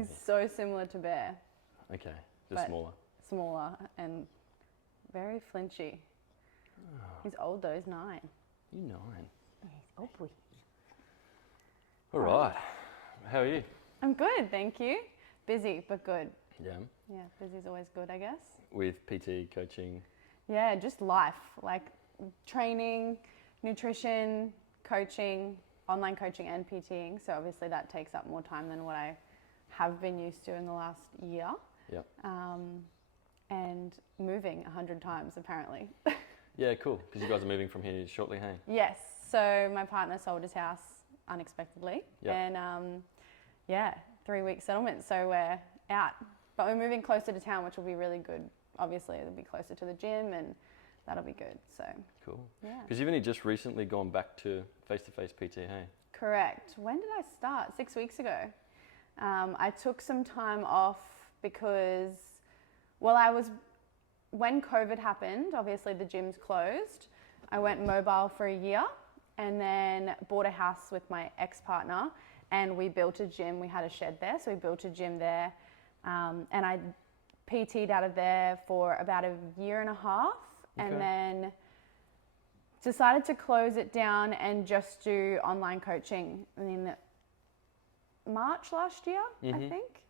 He's so similar to Bear. Okay, just smaller. Smaller and very flinchy. Oh. He's old though, he's 9. You're 9. Yeah, he's old boy. All right. How are you? I'm good, thank you. Busy, but good. Yeah. Yeah, busy's always good, I guess. With PT, coaching? Yeah, just life, like training, nutrition, coaching, online coaching and PTing. So obviously that takes up more time than what I have been used to in the last year. Yep. And moving 100 times apparently. Yeah, cool. Because you guys are moving from here shortly, hey? Yes. So my partner sold his house unexpectedly. Yep. And 3-week settlement. So we're out. But we're moving closer to town, which will be really good. Obviously, it'll be closer to the gym and that'll be good. So cool. Yeah. Because you've only just recently gone back to face-to-face PT, hey? Correct. When did I start? 6 weeks ago. I took some time off because, when COVID happened, obviously the gyms closed. I went mobile for a year and then bought a house with my ex-partner and we built a gym. We had a shed there, so we built a gym there. And I PT'd out of there for about a year and a half and then decided to close it down and just do online coaching in March last year, I think.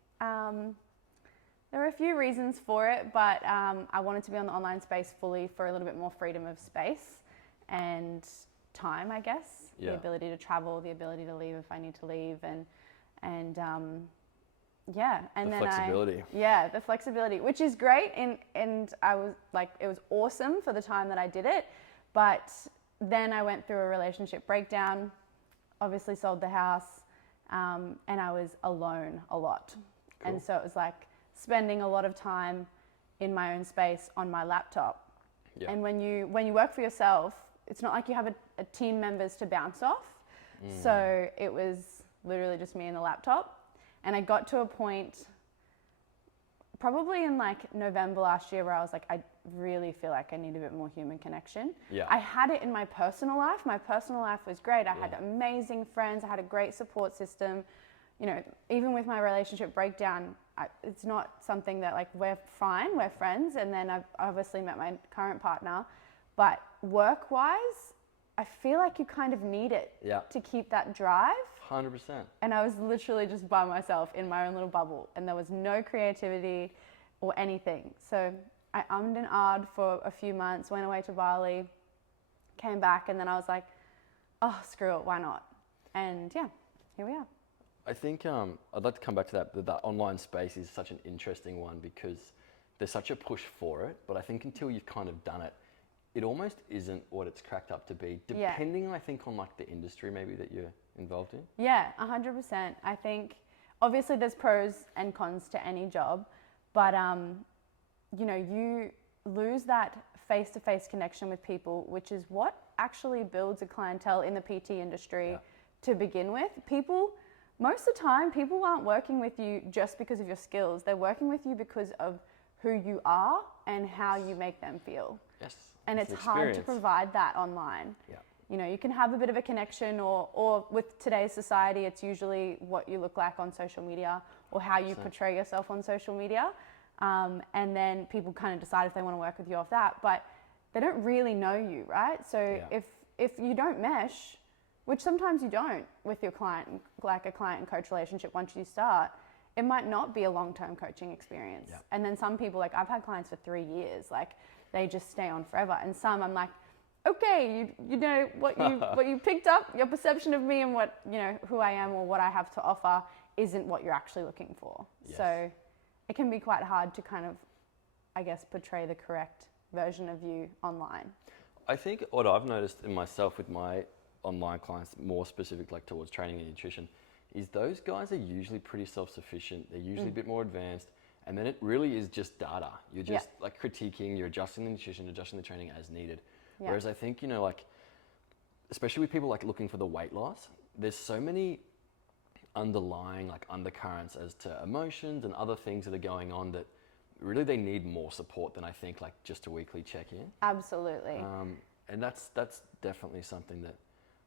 There were a few reasons for it, but I wanted to be on the online space fully for a little bit more freedom of space and time, I guess. Yeah. The ability to travel, the ability to leave if I need to leave, and the flexibility. The flexibility, which is great, and I was like, it was awesome for the time that I did it, but then I went through a relationship breakdown, obviously sold the house, and I was alone a lot. Cool. And so it was like spending a lot of time in my own space on my laptop. Yeah. And when you work for yourself, it's not like you have a team members to bounce off. So it was literally just me and the laptop. And I got to a point probably in like November last year where I was like, I really feel like I need a bit more human connection. Yeah. I had it in my personal life. My personal life was great. I had amazing friends. I had a great support system. You know, even with my relationship breakdown, it's not something that like, we're fine, we're friends. And then I've obviously met my current partner. But work-wise, I feel like you kind of need it to keep that drive. 100%. And I was literally just by myself in my own little bubble. And there was no creativity or anything. So I ummed and ahed for a few months, went away to Bali, came back, and then I was like, oh, screw it, why not? And yeah, here we are. I think I'd like to come back to that online space is such an interesting one because there's such a push for it, but I think until you've kind of done it, it almost isn't what it's cracked up to be, depending, I think, on like the industry maybe that you're involved in. Yeah, 100%. I think obviously there's pros and cons to any job, but you know, you lose that face-to-face connection with people, which is what actually builds a clientele in the PT industry to begin with. Most of the time, people aren't working with you just because of your skills. They're working with you because of who you are and how you make them feel. Yes. And it's hard to provide that online. Yeah. You know, you can have a bit of a connection or with today's society, it's usually what you look like on social media or how you portray yourself on social media. And then people kind of decide if they want to work with you off that, but they don't really know you, right? So if you don't mesh, which sometimes you don't with your client, like a client and coach relationship once you start, it might not be a long-term coaching experience. Yeah. And then some people, like I've had clients for 3 years, like they just stay on forever. And some I'm like, okay, you know what you picked up, your perception of me and what, you know, who I am or what I have to offer isn't what you're actually looking for. Yes. So it can be quite hard to kind of, I guess, portray the correct version of you online. I think what I've noticed in myself with my online clients, more specific like towards training and nutrition, is those guys are usually pretty self-sufficient. They're usually a bit more advanced. And then it really is just data. You're just like critiquing, you're adjusting the nutrition, adjusting the training as needed. Yeah. Whereas I think, you know, like, especially with people like looking for the weight loss, there's so many underlying like undercurrents as to emotions and other things that are going on that really they need more support than I think like just a weekly check-in. Absolutely. And that's definitely something that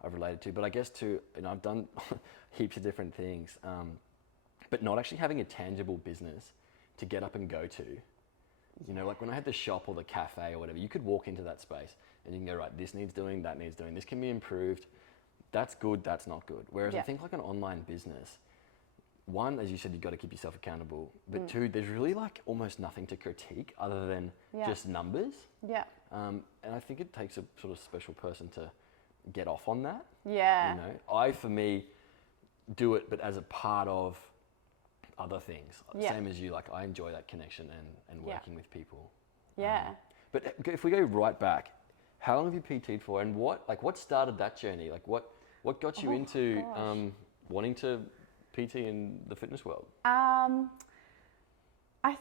I've related to. But I guess too, you know, I've done heaps of different things. but not actually having a tangible business to get up and go to. You know, like when I had the shop or the cafe or whatever, you could walk into that space and you can go, right, this needs doing, that needs doing, this can be improved. That's good, that's not good. Whereas I think like an online business, one, as you said, you've got to keep yourself accountable. But two, there's really like almost nothing to critique other than just numbers. Yeah. And I think it takes a sort of special person to get off on that. Yeah. You know, I, for me, do it, but as a part of other things. Same as you, like I enjoy that connection and working with people. Yeah. But if we go right back, how long have you PT'd for, and what started that journey? Like what got you into wanting to PT in the fitness world? I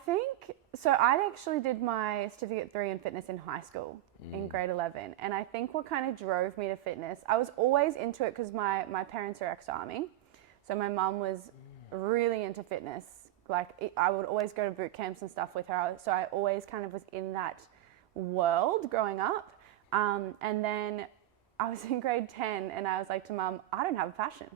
think, so I actually did my Certificate 3 in fitness in high school in grade 11. And I think what kind of drove me to fitness, I was always into it because my parents are ex-army. So my mum was really into fitness. Like I would always go to boot camps and stuff with her. So I always kind of was in that world growing up. And then I was in grade 10 and I was like to Mum, I don't have a passion.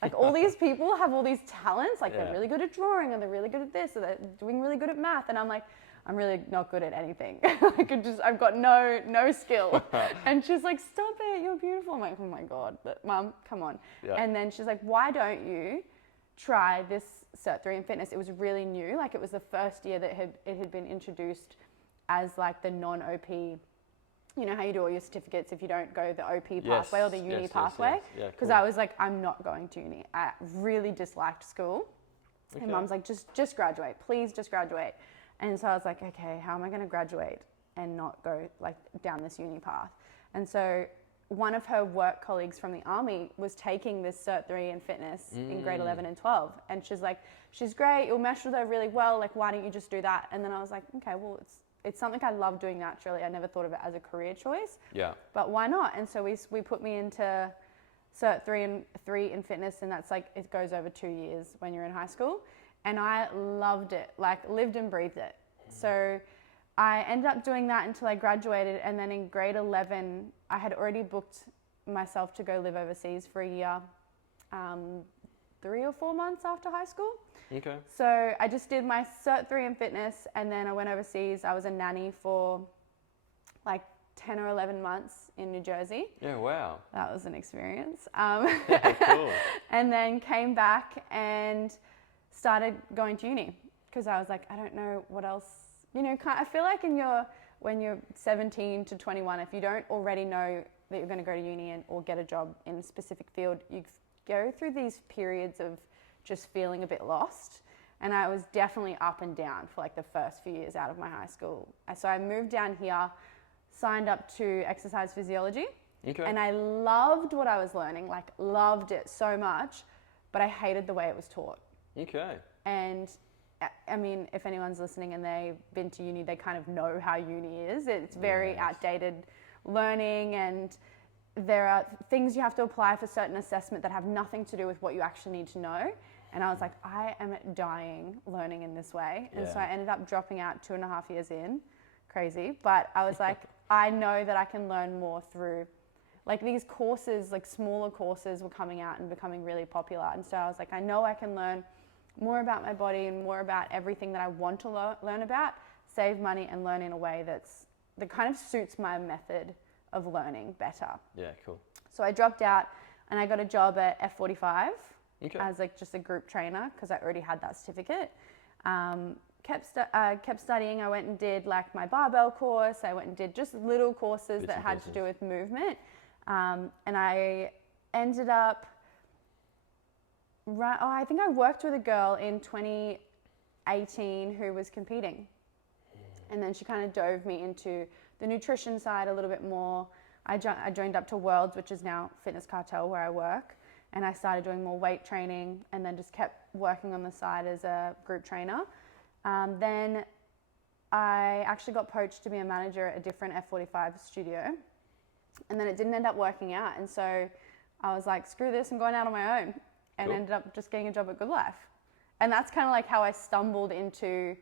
Like all these people have all these talents, like they're really good at drawing, or they're really good at this, or they're doing really good at math. And I'm like, I'm really not good at anything. I've got no skill. And she's like, stop it, you're beautiful. I'm like, oh my God, but Mum, come on. Yeah. And then she's like, why don't you try this Cert 3 in fitness? It was really new. Like it was the first year that it had been introduced as like the non-OP. You know how you do all your certificates if you don't go the OP pathway or the uni pathway? Because I was like, I'm not going to uni. I really disliked school. Okay. And Mum's like, just graduate. Please just graduate. And so I was like, okay, how am I going to graduate and not go like down this uni path? And so one of her work colleagues from the army was taking this Cert 3 in fitness in grade 11 and 12. And she's like, she's great. You'll mesh with her really well. Like, why don't you just do that? And then I was like, okay, well, it's something I love doing naturally. I never thought of it as a career choice. Yeah. But why not? And so we put me into Cert 3 in fitness, and that's like, it goes over 2 years when you're in high school. And I loved it, like lived and breathed it. So I ended up doing that until I graduated. And then in grade 11, I had already booked myself to go live overseas for a year, 3 or 4 months after high school. Okay. So I just did my Cert 3 in fitness, and then I went overseas. I was a nanny for like 10 or 11 months in New Jersey. Yeah, wow. That was an experience. Yeah, cool. And then came back and started going to uni because I was like, I don't know what else. You know, I feel like when you're 17 to 21, if you don't already know that you're going to go to uni or get a job in a specific field, you go through these periods of just feeling a bit lost. And I was definitely up and down for like the first few years out of my high school. So I moved down here, signed up to exercise physiology. Okay. And I loved what I was learning, like loved it so much, but I hated the way it was taught. Okay. And I mean, if anyone's listening and they've been to uni, they kind of know how uni is. It's very outdated learning, and there are things you have to apply for certain assessment that have nothing to do with what you actually need to know. And I was like, I am dying learning in this way. And so I ended up dropping out 2.5 years in. Crazy. But I was like, I know that I can learn more through like these courses, like smaller courses were coming out and becoming really popular. And so I was like, I know I can learn more about my body and more about everything that I want to learn about, save money and learn in a way that kind of suits my method of learning better. Yeah, cool. So I dropped out and I got a job at F45 as like just a group trainer because I already had that certificate. Kept studying. I went and did like my barbell course. I went and did just little courses that had to do with movement. And I ended up, I think I worked with a girl in 2018 who was competing. And then she kind of dove me into the nutrition side a little bit more. I joined up to Worlds, which is now Fitness Cartel, where I work. And I started doing more weight training and then just kept working on the side as a group trainer. Then I actually got poached to be a manager at a different F45 studio. And then it didn't end up working out. And so I was like, screw this, I'm going out on my own. And ended up just getting a job at Good Life. And that's kind of like how I stumbled into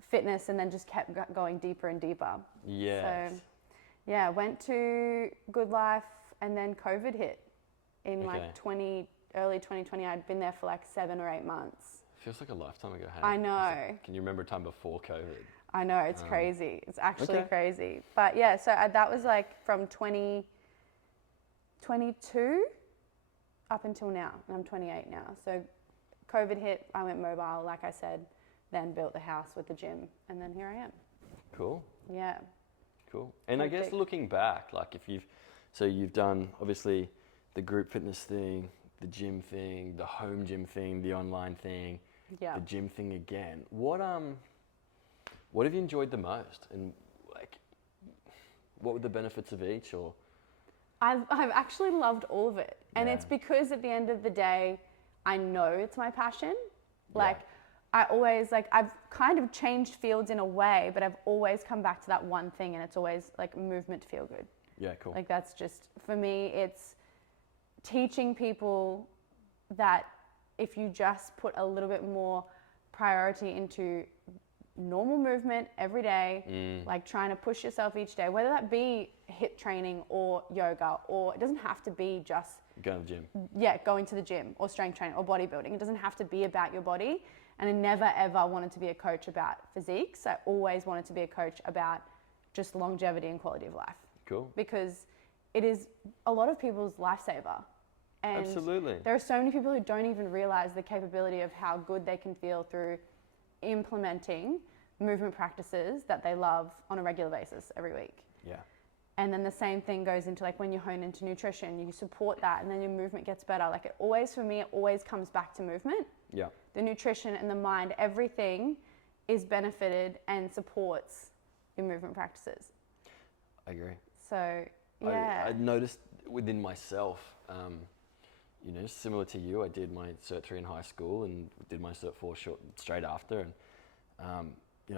fitness and then just kept going deeper and deeper. Yes. So yeah, went to Good Life and then COVID hit in like early 2020. I'd been there for like 7 or 8 months. Feels like a lifetime ago. Hey? I know. Can you remember a time before COVID? I know, it's crazy. It's actually Okay. crazy. But yeah, so that was like from 2022 up until now. And I'm 28 now. So COVID hit, I went mobile, like I said, then built the house with the gym, and then here I am. Cool. Yeah. Cool. And I guess looking back, like you've done obviously the group fitness thing, the gym thing, the home gym thing, the online thing, the gym thing again. What have you enjoyed the most, and like what were the benefits of each? Or I've actually loved all of it, and it's because at the end of the day, I know it's my passion. Like I always I've kind of changed fields in a way, but I've always come back to that one thing, and it's always like movement to feel good. Yeah, cool. Like that's just, for me, it's teaching people that if you just put a little bit more priority into normal movement every day, like trying to push yourself each day, whether that be hip training or yoga, or it doesn't have to be just going to the gym. Yeah, going to the gym or strength training or bodybuilding. It doesn't have to be about your body. And I never ever wanted to be a coach about physiques. I always wanted to be a coach about just longevity and quality of life. Cool. Because it is a lot of people's lifesaver. And absolutely. There are so many people who don't even realize the capability of how good they can feel through implementing movement practices that they love on a regular basis every week. Yeah. And then the same thing goes into like when you hone into nutrition, you support that and then your movement gets better. Like it always comes back to movement. Yeah. The nutrition and the mind, everything is benefited and supports your movement practices. I agree. So, yeah. I noticed within myself, similar to you, I did my Cert 3 in high school and did my Cert 4 straight after. And,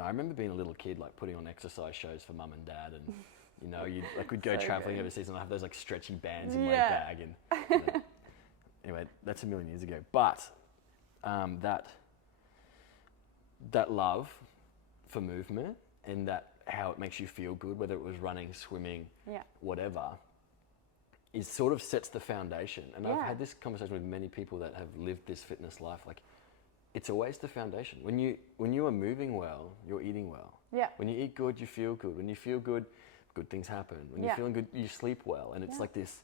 I remember being a little kid, like putting on exercise shows for mum and dad. And, we'd go So traveling good. overseas and I'd have those like stretchy bands in my bag. And anyway, that's a million years ago. But that love for movement and that how it makes you feel good, whether it was running, swimming, whatever, is sort of sets the foundation. And I've had this conversation with many people that have lived this fitness life. Like, it's always the foundation. When you are moving well, you're eating well. Yeah. When you eat good, you feel good. When you feel good, good things happen. When you're feeling good, you sleep well. And it's like this...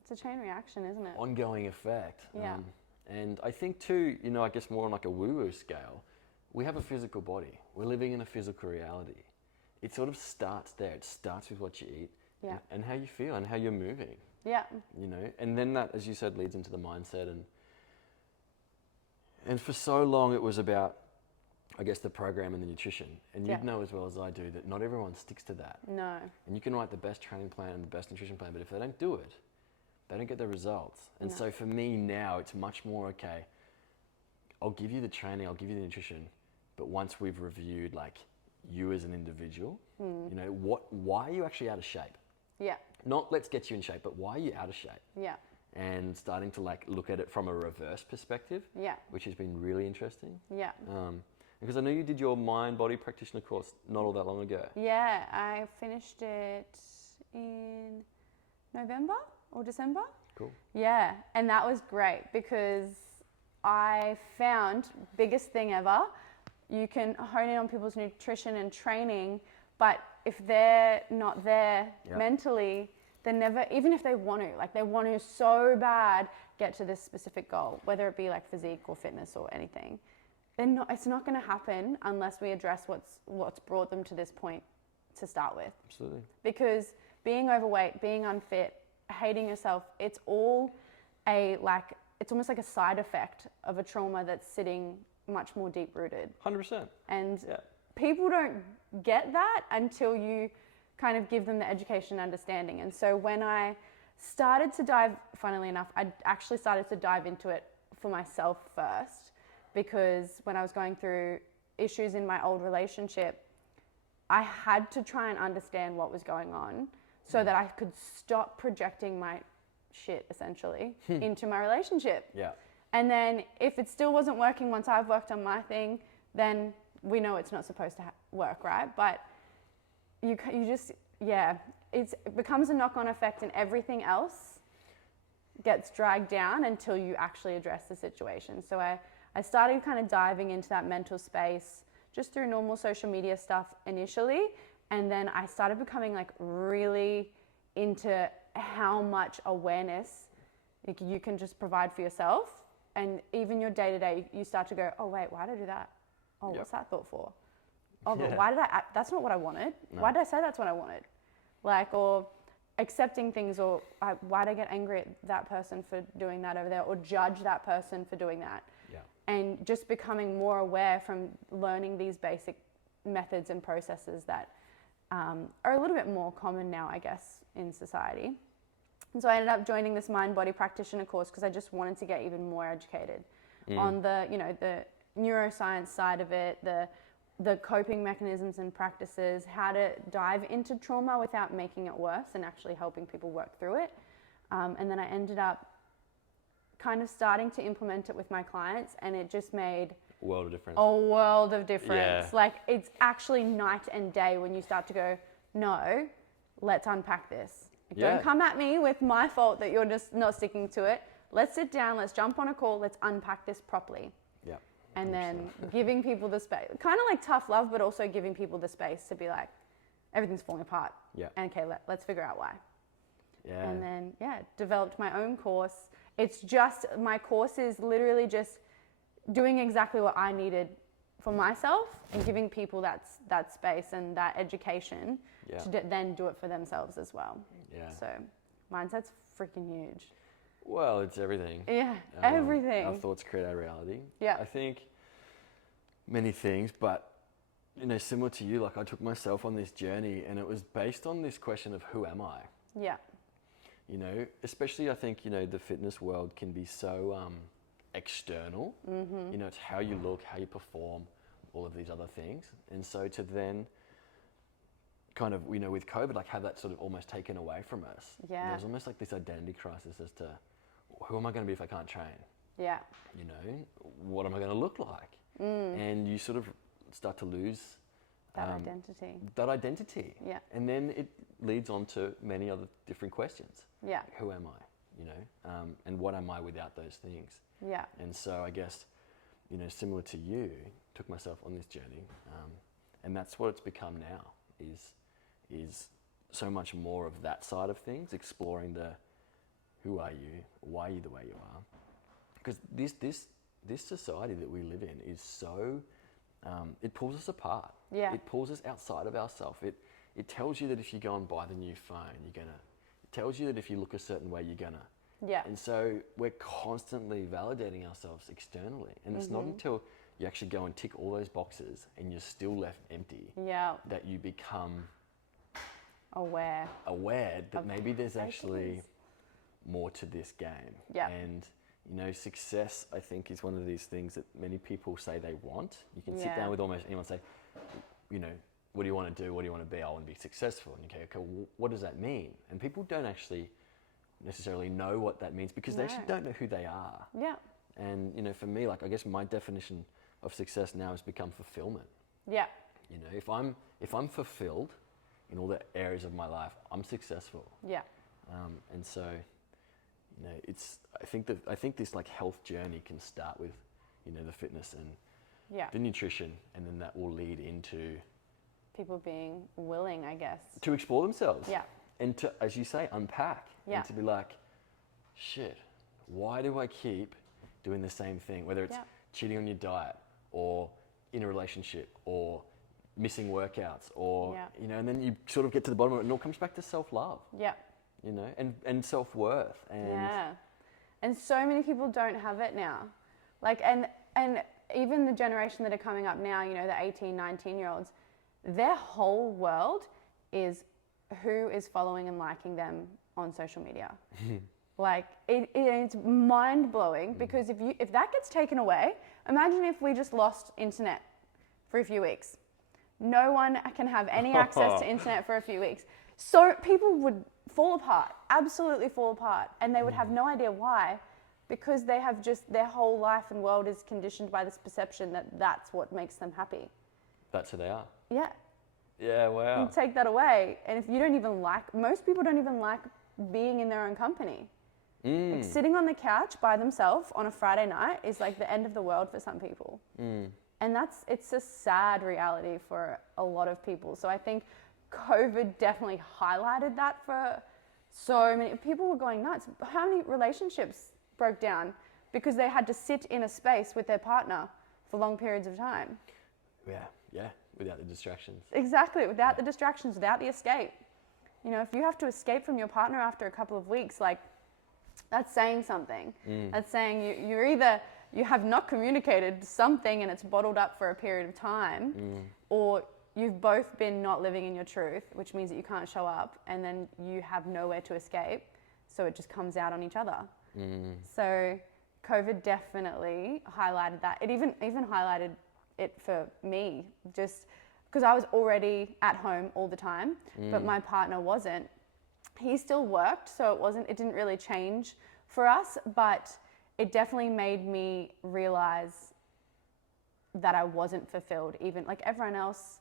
It's a chain reaction, isn't it? Ongoing effect. Yeah. And I think too, I guess more on like a woo-woo scale, we have a physical body. We're living in a physical reality. It sort of starts there. It starts with what you eat and how you feel and how you're moving. Yeah. And then that, as you said, leads into the mindset. And for so long it was about, I guess, the program and the nutrition. And you'd know as well as I do that not everyone sticks to that. No. And you can write the best training plan and the best nutrition plan, but if they don't do it, they don't get the results. And so for me now, it's much more, okay, I'll give you the training, I'll give you the nutrition, but once we've reviewed like you as an individual, why are you actually out of shape? Yeah. Not let's get you in shape, but why are you out of shape? Yeah. And starting to like look at it from a reverse perspective, which has been really interesting. Yeah. Because I know you did your mind body practitioner course not all that long ago. Yeah, I finished it in November or December. Cool. Yeah, and that was great because I found, biggest thing ever, you can hone in on people's nutrition and training, but if they're not there mentally, they never, even if they want to so bad get to this specific goal, whether it be like physique or fitness or anything, it's not going to happen unless we address what's brought them to this point to start with. Absolutely. Because being overweight, being unfit, hating yourself, it's all it's almost like a side effect of a trauma that's sitting much more deep rooted. 100%. And people don't get that until you kind of give them the education and understanding. And so when I started to dive, funnily enough, I actually started to dive into it for myself first, because when I was going through issues in my old relationship, I had to try and understand what was going on so that I could stop projecting my shit, essentially, into my relationship. Yeah. And then if it still wasn't working once I've worked on my thing, then we know it's not supposed to work, right? But you just, it becomes a knock-on effect, and everything else gets dragged down until you actually address the situation. So I I started kind of diving into that mental space just through normal social media stuff initially. And then I started becoming like really into how much awareness you can just provide for yourself. And even your day to day, you start to go, oh, wait, why did I do that? Oh, what's that thought for? Oh, but why did I, that's not what I wanted. No. Why did I say that's what I wanted? Like, or accepting things, or why did I get angry at that person for doing that over there, or judge that person for doing that? Yeah. And just becoming more aware from learning these basic methods and processes that are a little bit more common now, I guess, in society. And so I ended up joining this mind-body practitioner course because I just wanted to get even more educated on the, you know, the neuroscience side of it, the coping mechanisms and practices, how to dive into trauma without making it worse and actually helping people work through it. And then I ended up kind of starting to implement it with my clients, and it just made a world of difference. A world of difference. Yeah. Like, it's actually night and day when you start to go, no, let's unpack this. Don't come at me with my fault that you're just not sticking to it. Let's sit down, let's jump on a call, let's unpack this properly. Yeah. And then giving people the space, kind of like tough love, but also giving people the space to be like, everything's falling apart. Yeah. And okay, let's figure out why. Yeah. And then, developed my own course. It's just, my course is literally just doing exactly what I needed for myself and giving people that space and that education to then do it for themselves as well. Yeah. So mindset's freaking huge. Well, it's everything. Yeah, everything. Our thoughts create our reality. Yeah. I think many things, but, you know, similar to you, like I took myself on this journey and it was based on this question of who am I? Yeah. You know, especially I think, you know, the fitness world can be so external. Mm-hmm. You know, it's how you look, how you perform, all of these other things. And so to then kind of, you know, with COVID, like have that sort of almost taken away from us. Yeah. There's almost like this identity crisis as to who am I going to be if I can't train? Yeah. You know, what am I going to look like? And you sort of start to lose that identity. That identity. Yeah. And then it leads on to many other different questions. Yeah. Like, who am I? You know, and what am I without those things? Yeah. And so I guess, you know, similar to you, took myself on this journey, and that's what it's become now. Is so much more of that side of things, exploring the who are you, why are you the way you are, because this society that we live in is so it pulls us apart. Yeah. It pulls us outside of ourselves. It tells you that if you go and buy the new phone, you're gonna. It tells you that if you look a certain way, you're gonna. Yeah. And so we're constantly validating ourselves externally, and it's not until you actually go and tick all those boxes and you're still left empty that you become aware that maybe there's actually more to this game. Yeah. And, you know, success, I think, is one of these things that many people say they want. You can sit down with almost anyone and say, you know, what do you want to do? What do you want to be? I want to be successful. And you go, okay, what does that mean? And people don't actually necessarily know what that means because they actually don't know who they are. Yeah. And, you know, for me, like, I guess my definition of success now has become fulfillment. Yeah. You know, if I'm fulfilled in all the areas of my life, I'm successful. Yeah. And so, you know, I think this like health journey can start with, you know, the fitness and the nutrition, and then that will lead into people being willing, I guess, to explore themselves. Yeah. And to, as you say, unpack. Yeah. And to be like, shit, why do I keep doing the same thing? Whether it's cheating on your diet, or in a relationship, or missing workouts, or, you know, and then you sort of get to the bottom of it, and it all comes back to self-love. Yeah. You know, and self-worth. And so many people don't have it now. Like, and even the generation that are coming up now, you know, the 18, 19-year-olds, their whole world is who is following and liking them on social media. Like, it's mind-blowing because if that gets taken away, imagine if we just lost internet for a few weeks. No one can have any access to internet for a few weeks. So people would fall apart, absolutely fall apart, and they would have no idea why, because they have just, their whole life and world is conditioned by this perception that that's what makes them happy. That's who they are. Yeah. Yeah, wow. You take that away, and if you don't even like, most people don't even like being in their own company. Like sitting on the couch by themselves on a Friday night is like the end of the world for some people. And it's a sad reality for a lot of people. So I think COVID definitely highlighted that for so many people. Were going nuts. How many relationships broke down because they had to sit in a space with their partner for long periods of time? Yeah, without the distractions. Exactly, without the distractions, without the escape. You know, if you have to escape from your partner after a couple of weeks, like, that's saying something. That's saying you're either, you have not communicated something and it's bottled up for a period of time, or you've both been not living in your truth, which means that you can't show up, and then you have nowhere to escape, so it just comes out on each other. So COVID definitely highlighted that. It even highlighted it for me, just because I was already at home all the time, but my partner wasn't. He still worked, so it didn't really change for us, but it definitely made me realize that I wasn't fulfilled. Even like everyone else,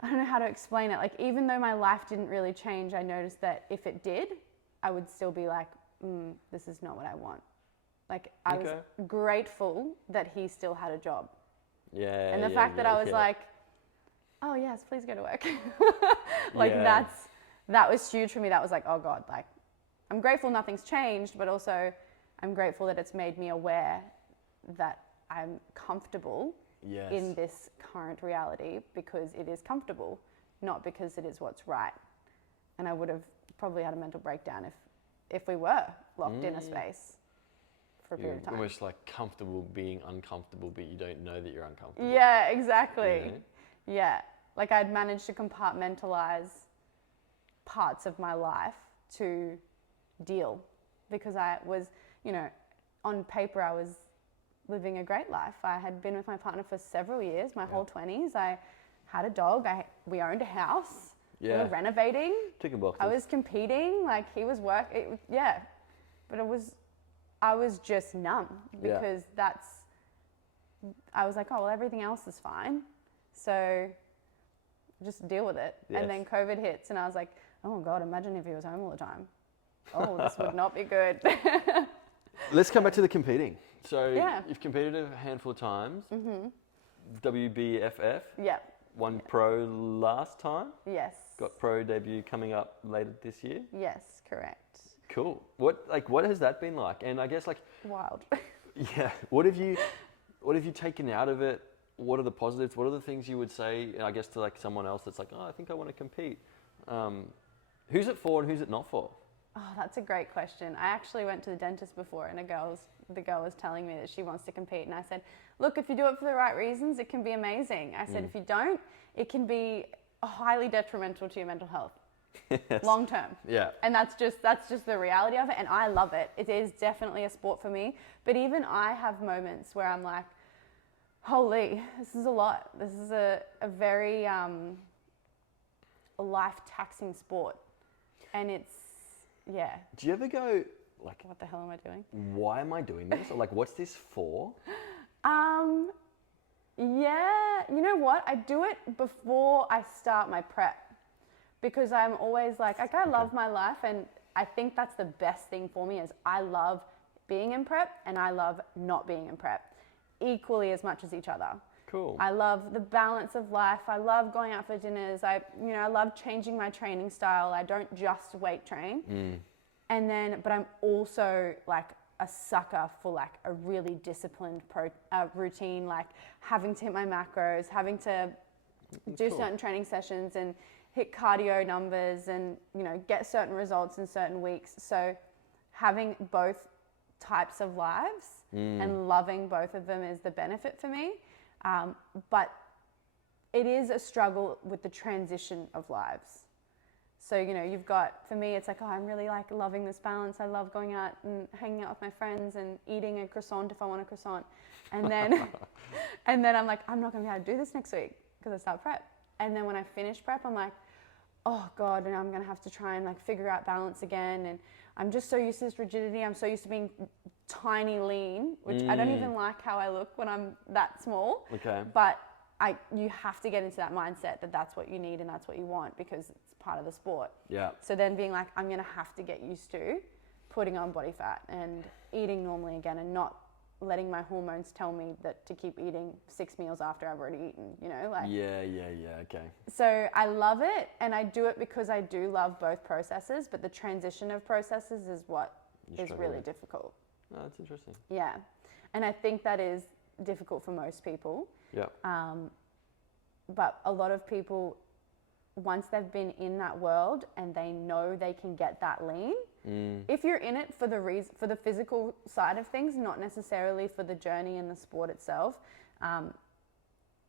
I don't know how to explain it. Like, even though my life didn't really change, I noticed that if it did, I would still be like, this is not what I want. Like, I was grateful that he still had a job. Yeah. And the fact that I was like, oh yes, please go to work. That was huge for me. That was like, oh God, like, I'm grateful nothing's changed, but also I'm grateful that it's made me aware that I'm comfortable in this current reality because it is comfortable, not because it is what's right. And I would have probably had a mental breakdown if we were locked in a space for a period of time. Almost like comfortable being uncomfortable, but you don't know that you're uncomfortable. Yeah, exactly. Yeah. Like, I'd managed to compartmentalize parts of my life to deal, because I was, on paper I was living a great life. I had been with my partner for several years, my whole 20s. I had a dog. We owned a house. We were renovating. Ticking boxes. I was competing. Like, he was but I was just numb because I was like, oh, well, everything else is fine. So just deal with it. Yes. And then COVID hits and I was like, oh God, imagine if he was home all the time. Oh, this would not be good. Let's come back to the competing. So you've competed a handful of times. WBFF. Yeah. Won pro last time. Yes. Got pro debut coming up later this year. Yes, correct. Cool. What has that been like? And I guess wild. Yeah. What have you taken out of it? What are the positives? What are the things you would say, I guess, to like someone else that's like, oh, I think I want to compete? Who's it for and who's it not for? Oh, that's a great question. I actually went to the dentist before and the girl was telling me that she wants to compete. And I said, look, if you do it for the right reasons, it can be amazing. I said, if you don't, it can be highly detrimental to your mental health. Yes. Long term. Yeah. And that's just the reality of it. And I love it. It is definitely a sport for me. But even I have moments where I'm like, holy, this is a lot. This is a very life-taxing sport. And it's, Do you ever go, like, what the hell am I doing? Why am I doing this? Or like, what's this for? Yeah, you know what? I do it before I start my prep because I'm always like I love my life, and I think that's the best thing for me is I love being in prep and I love not being in prep equally as much as each other. Cool. I love the balance of life. I love going out for dinners. I love changing my training style. I don't just weight train. But I'm also like a sucker for like a really disciplined routine, like having to hit my macros, having to do certain training sessions and hit cardio numbers and, get certain results in certain weeks. So having both types of lives and loving both of them is the benefit for me. But it is a struggle with the transition of lives. So, you've got, for me, it's like, oh, I'm really like loving this balance. I love going out and hanging out with my friends and eating a croissant if I want a croissant. And then, and then I'm like, I'm not going to be able to do this next week because I start prep. And then when I finish prep, I'm like, oh God, and I'm going to have to try and like figure out balance again. And I'm just so used to this rigidity. I'm so used to being tiny lean, which I don't even like how I look when I'm that small. Okay. But you have to get into that mindset that that's what you need and that's what you want because it's part of the sport. Yeah. So then being like, I'm going to have to get used to putting on body fat and eating normally again and not letting my hormones tell me that to keep eating 6 meals after I've already eaten, you know, like. Yeah, okay. So I love it, and I do it because I do love both processes, but the transition of processes is what is really difficult. Oh, that's interesting. Yeah. And I think that is difficult for most people. Yeah. But a lot of people, once they've been in that world and they know they can get that lean, if you're in it for the physical side of things, not necessarily for the journey and the sport itself,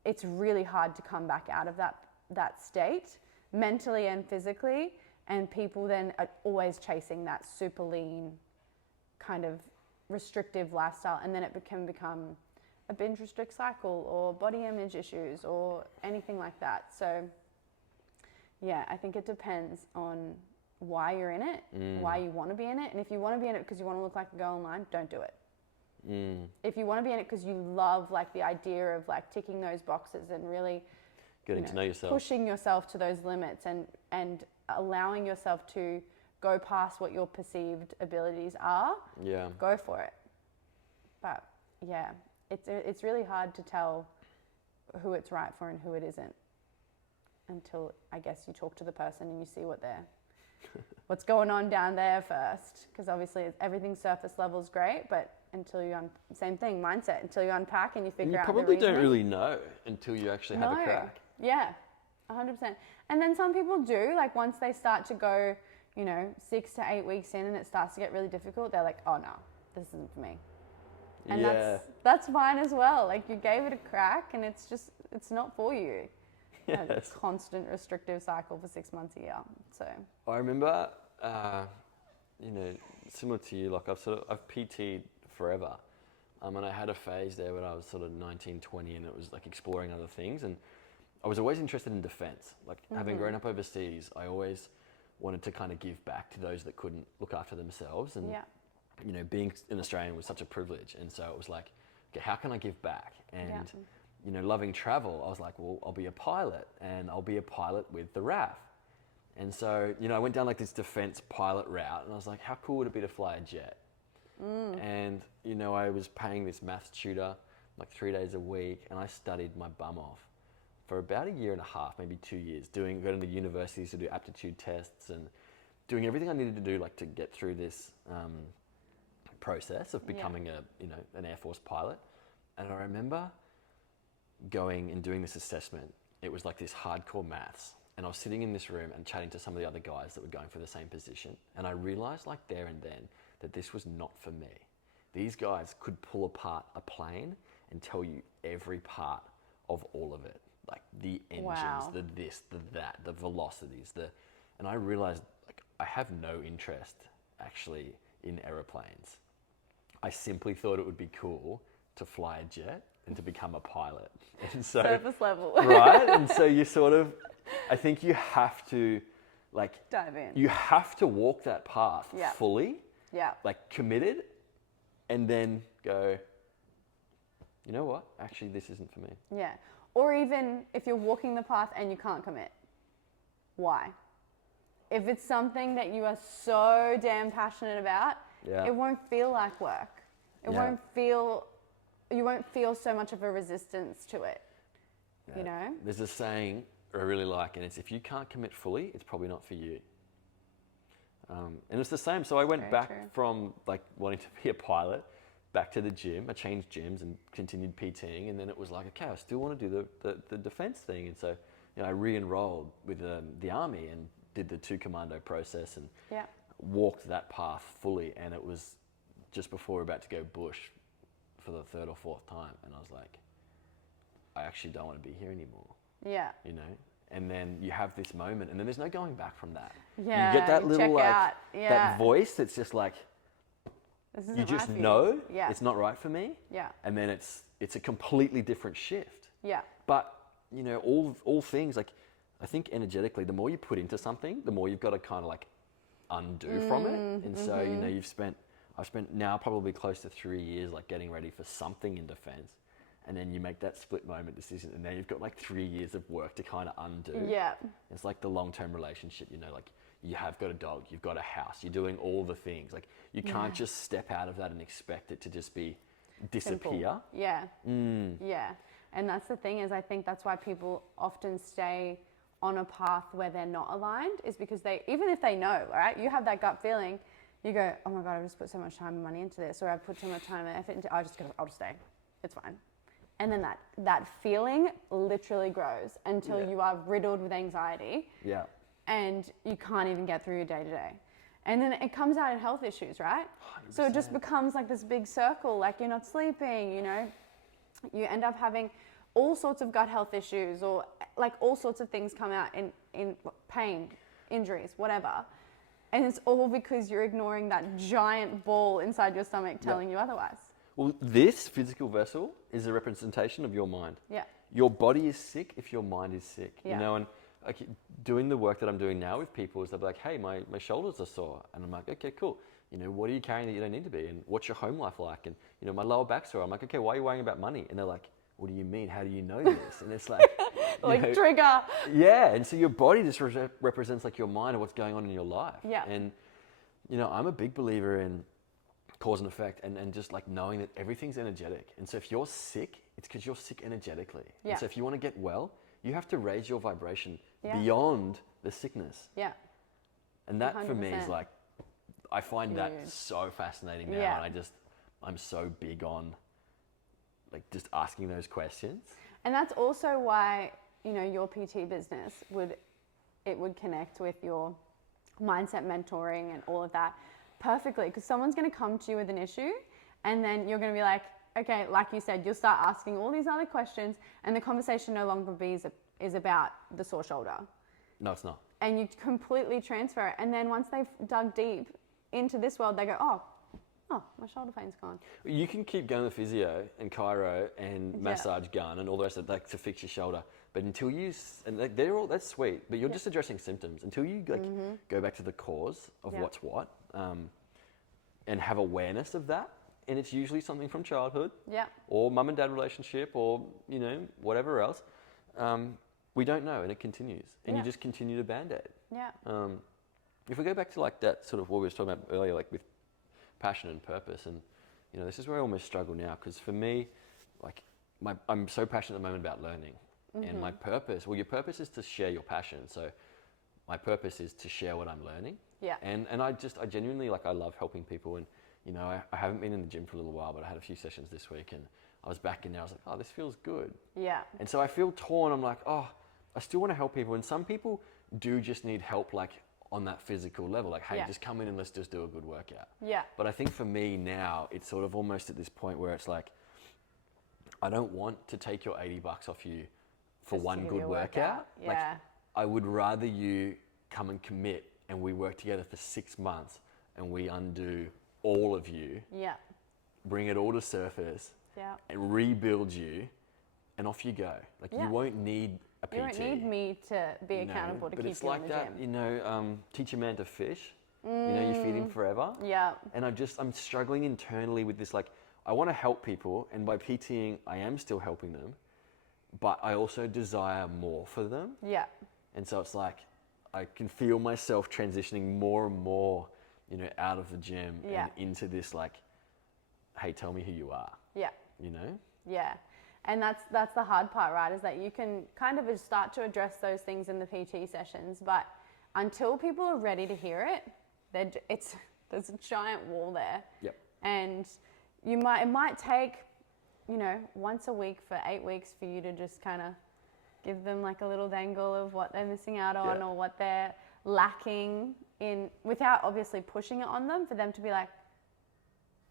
it's really hard to come back out of that state mentally and physically. And people then are always chasing that super lean kind of restrictive lifestyle, and then it can become a binge restrict cycle or body image issues or anything like that. So yeah, I think it depends on why you're in it, why you want to be in it. And if you want to be in it because you want to look like a girl online, don't do it. If you want to be in it because you love like the idea of like ticking those boxes and really getting to know yourself, pushing yourself to those limits and allowing yourself to go past what your perceived abilities are, go for it. But yeah, it's really hard to tell who it's right for and who it isn't until I guess you talk to the person and you see what's going on down there first. Because obviously everything surface level is great, but until you same thing, mindset, until you unpack and you figure out the reasoning. You probably don't really know until you actually have a crack. Yeah, 100%. And then some people do, like once they start to go, 6 to 8 weeks in and it starts to get really difficult, they're like, oh no, this isn't for me. And that's fine as well. Like you gave it a crack and it's not for you. Yes. A constant restrictive cycle for 6 months a year. So I remember, similar to you, like I've PT'd forever. And I had a phase there when I was sort of 19, 20 and it was like exploring other things. And I was always interested in defense. Like having grown up overseas, I always wanted to kind of give back to those that couldn't look after themselves. And, being an Australian was such a privilege. And so it was like, okay, how can I give back? And, loving travel, I was like, well, I'll be a pilot and I'll be a pilot with the RAF. And so, I went down like this defense pilot route and I was like, how cool would it be to fly a jet? And, I was paying this maths tutor like 3 days a week and I studied my bum off for about a year and a half, maybe 2 years, going to universities to do aptitude tests and doing everything I needed to do like to get through this process of becoming an Air Force pilot. And I remember going and doing this assessment. It was like this hardcore maths. And I was sitting in this room and chatting to some of the other guys that were going for the same position. And I realized like there and then that this was not for me. These guys could pull apart a plane and tell you every part of all of it. Like the engines, the this, the that, the velocities, and I realized like I have no interest actually in aeroplanes. I simply thought it would be cool to fly a jet and to become a pilot. And so surface level. Right? And so you sort of, I think you have to like dive in. You have to walk that path fully. Yeah. Like committed and then go, you know what? Actually this isn't for me. Yeah. Or even if you're walking the path and you can't commit. Why? If it's something that you are so damn passionate about, it won't feel like work. You won't feel so much of a resistance to it. There's a saying I really like, and it's if you can't commit fully, it's probably not for you. And it's the same. So I went back from like wanting to be a pilot back to the gym. I changed gyms and continued PTing, and then it was like, okay, I still want to do the defense thing. And so I re-enrolled with the army and did the 2 commando process and walked that path fully. And it was just before we were about to go bush for the 3rd or 4th time, and I was like, I actually don't want to be here anymore. Yeah. And then you have this moment, and then there's no going back from that. Yeah. You get that little like that voice that's just like, you just know it's not right for me. Yeah. And then it's a completely different shift. Yeah. But all things like, I think energetically, the more you put into something, the more you've got to kind of like undo from it. And so I've spent now probably close to 3 years like getting ready for something in defense. And then you make that split moment decision, and now you've got like 3 years of work to kind of undo. Yeah. It's like the long-term relationship, like you have got a dog, you've got a house, you're doing all the things. Like you can't just step out of that and expect it to just be disappear. Simple. Yeah. Yeah. And that's the thing, is I think that's why people often stay on a path where they're not aligned, is because they, even if they know, right, you have that gut feeling, you go, oh my God, I've just put so much time and money into this, or I've put so much time and effort into, I'll just stay. It's fine. And then that feeling literally grows until you are riddled with anxiety. Yeah. And you can't even get through your day to day. And then it comes out in health issues, right? 100%. So it just becomes like this big circle, like you're not sleeping, you know, you end up having all sorts of gut health issues, or like all sorts of things come out in pain, injuries, whatever. And it's all because you're ignoring that giant ball inside your stomach telling you otherwise. Well, this physical vessel is a representation of your mind. Yeah. Your body is sick if your mind is sick, Yeah. you know, and like doing the work that I'm doing now with people is they're like, hey, my shoulders are sore. And I'm like, okay, cool. You know, what are you carrying that you don't need to be? And what's your home life like? And, you know, my lower back's sore. I'm like, okay, why are you worrying about money? And they're like, what do you mean? How do you know this? And it's like, like trigger. Yeah. And so your body just represents like your mind and what's going on in your life. Yeah. And, you know, I'm a big believer in cause and effect, and just like knowing that everything's energetic. And so if you're sick, it's because you're sick energetically. Yeah. And so if you want to get well, you have to raise your vibration beyond the sickness. Yeah. And that 100%. for me is like, I find that so fascinating now. Yeah. And I'm so big on like just asking those questions. And that's also why, you know, your PT business would connect with your mindset mentoring and all of that perfectly, because someone's going to come to you with an issue, and then you're going to be like, okay, like you said, you'll start asking all these other questions, and the conversation no longer is about the sore shoulder. No, it's not. And you completely transfer it. And then once they've dug deep into this world, they go, oh, my shoulder pain's gone. You can keep going to physio and chiro and massage gun and all the rest of it, like to fix your shoulder. But until you, and like, that's sweet, but you're just addressing symptoms. Until you like go back to the cause of what's what, and have awareness of that. And it's usually something from childhood, or mum and dad relationship, or, you know, whatever else. We don't know, and it continues. And you just continue to band-aid. Yeah. If we go back to like that sort of what we were talking about earlier, like with passion and purpose, and, you know, this is where I almost struggle now, because for me, like I'm so passionate at the moment about learning. And my purpose, well, your purpose is to share your passion. So my purpose is to share what I'm learning. Yeah. And I genuinely, like, I love helping people. And, you know, I haven't been in the gym for a little while, but I had a few sessions this week, and I was back in there. I was like, oh, this feels good. Yeah. And so I feel torn. I'm like, oh, I still want to help people. And some people do just need help, like on that physical level. Like, hey, just come in and let's just do a good workout. Yeah. But I think for me now, it's sort of almost at this point where it's like, I don't want to take your $80 off you for just one good workout. Yeah. Like, I would rather you come and commit, and we work together for 6 months, and we undo all of you. Yeah. Bring it all to surface. Yeah. And rebuild you, and off you go. Like, you won't need a PT. You won't need me to be accountable to keep you in the gym. But it's like that, you know, teach a man to fish. You know, you feed him forever. Yeah. And I'm struggling internally with this, like, I want to help people, and by PTing, I am still helping them, but I also desire more for them. Yeah. And so it's like, I can feel myself transitioning more and more, you know, out of the gym and into this, like, hey, tell me who you are. Yeah. You know? Yeah. And that's the hard part, right? Is that you can kind of start to address those things in the PT sessions, but until people are ready to hear it, there's a giant wall there. Yep. And it might take, you know, once a week for 8 weeks for you to just kind of give them like a little dangle of what they're missing out on or what they're lacking in, without obviously pushing it on them, for them to be like,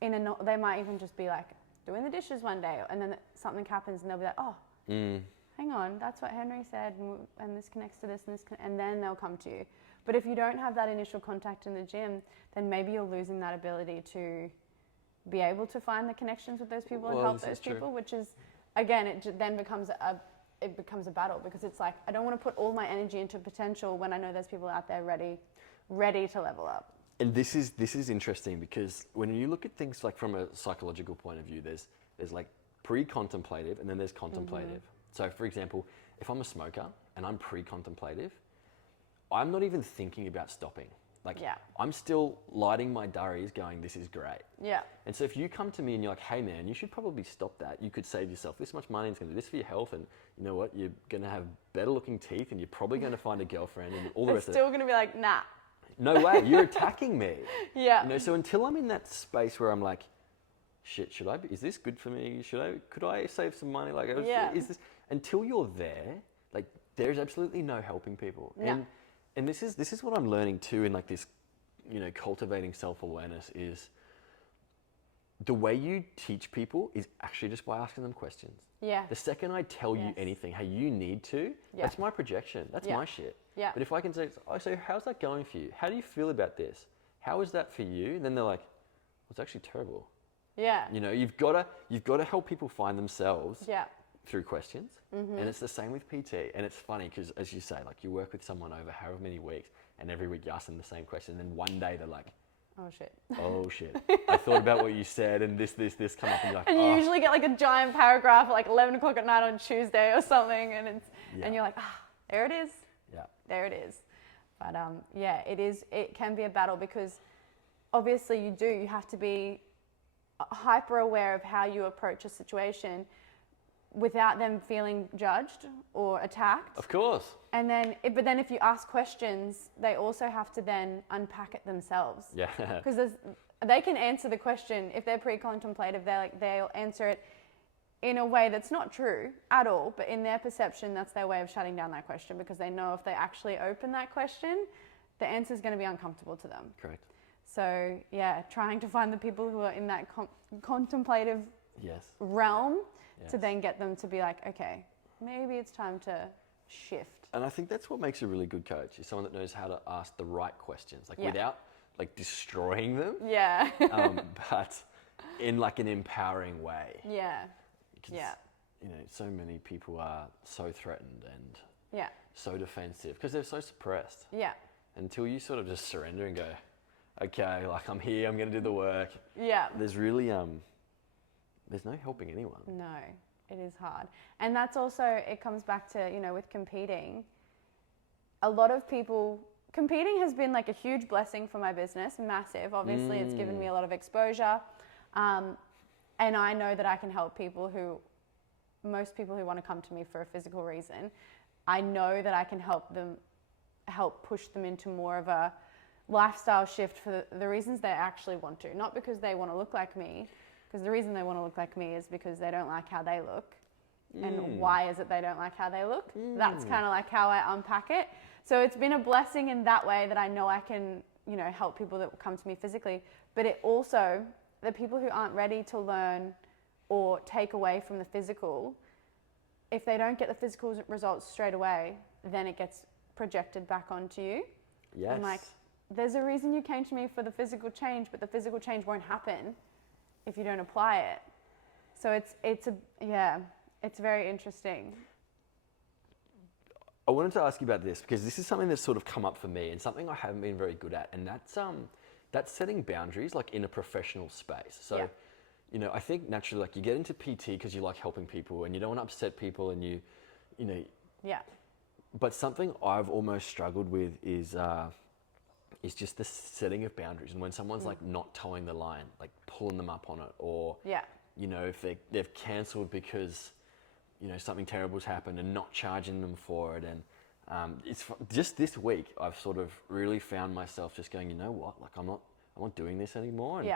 they might even just be like doing the dishes one day, and then something happens and they'll be like, oh, hang on, that's what Henry said, and this connects to this and this, and then they'll come to you. But if you don't have that initial contact in the gym, then maybe you're losing that ability to be able to find the connections with those people and help those people, which is, again, it then becomes a battle, because it's like, I don't want to put all my energy into potential when I know there's people out there ready to level up. And this is interesting, because when you look at things like from a psychological point of view, there's like pre-contemplative and then there's contemplative. So for example, if I'm a smoker and I'm pre-contemplative, I'm not even thinking about stopping. Like, I'm still lighting my durries going, this is great. Yeah. And so if you come to me and you're like, hey man, you should probably stop that. You could save yourself this much money. It's going to do this for your health. And you know what? You're going to have better looking teeth and you're probably going to find a girlfriend and all the rest of it. Still going to be like, nah. No way. You're attacking me. Yeah. You know, so until I'm in that space where I'm like, shit, is this good for me? Could I save some money? Like, until you're there, like, there's absolutely no helping people. Yeah. And this is what I'm learning too in like this, you know, cultivating self-awareness is the way you teach people is actually just by asking them questions. Yeah. The second I tell you anything, hey, you need to, that's my projection. That's my shit. Yeah. But if I can say, oh, so how's that going for you? How do you feel about this? How is that for you? And then they're like, well, it's actually terrible. Yeah. You know, you've got to help people find themselves. Yeah. Through questions. And it's the same with PT. And it's funny because, as you say, like you work with someone over however many weeks and every week you ask them the same question. And then one day they're like, oh shit. I thought about what you said and this come up and you're like, and you usually get like a giant paragraph at like 11 o'clock at night on Tuesday or something. And and you're like, there it is. Yeah. There it is. But it can be a battle because obviously you have to be hyper aware of how you approach a situation without them feeling judged or attacked. Of course. And then, but then if you ask questions, they also have to then unpack it themselves. Yeah. Because they can answer the question if they're pre-contemplative. They'll answer it in a way that's not true at all, but in their perception, that's their way of shutting down that question because they know if they actually open that question, the answer is going to be uncomfortable to them. Correct. So trying to find the people who are in that contemplative realm. To then get them to be like, okay, maybe it's time to shift. And I think that's what makes a really good coach is someone that knows how to ask the right questions, like without like destroying them. Yeah. But in like an empowering way. Yeah. Because, you know, so many people are so threatened and so defensive because they're so suppressed. Yeah. Until you sort of just surrender and go, okay, like I'm here, I'm going to do the work. Yeah. There's really, there's no helping anyone. No, it is hard. And that's also, it comes back to, you know, with competing, a lot of people, competing has been like a huge blessing for my business, massive. Obviously, it's given me a lot of exposure. And I know that I can help most people who want to come to me for a physical reason, I know that I can help push them into more of a lifestyle shift for the reasons they actually want to, not because they want to look like me. Because the reason they want to look like me is because they don't like how they look. And why is it they don't like how they look? That's kind of like how I unpack it. So it's been a blessing in that way that I know I can, you know, help people that come to me physically. But it also, the people who aren't ready to learn or take away from the physical, if they don't get the physical results straight away, then it gets projected back onto you. Yes. I'm like, there's a reason you came to me for the physical change, but the physical change won't happen if you don't apply it. So it's very interesting. I wanted to ask you about this because this is something that's sort of come up for me and something I haven't been very good at, and that's setting boundaries like in a professional space. So, you know, I think naturally like you get into PT because you like helping people and you don't want to upset people and you know. Yeah. But something I've almost struggled with is just the setting of boundaries, and when someone's like not towing the line, like pulling them up on it, or you know, if they've cancelled because you know something terrible's happened and not charging them for it, and it's just this week I've sort of really found myself just going, you know what, like I'm not doing this anymore, and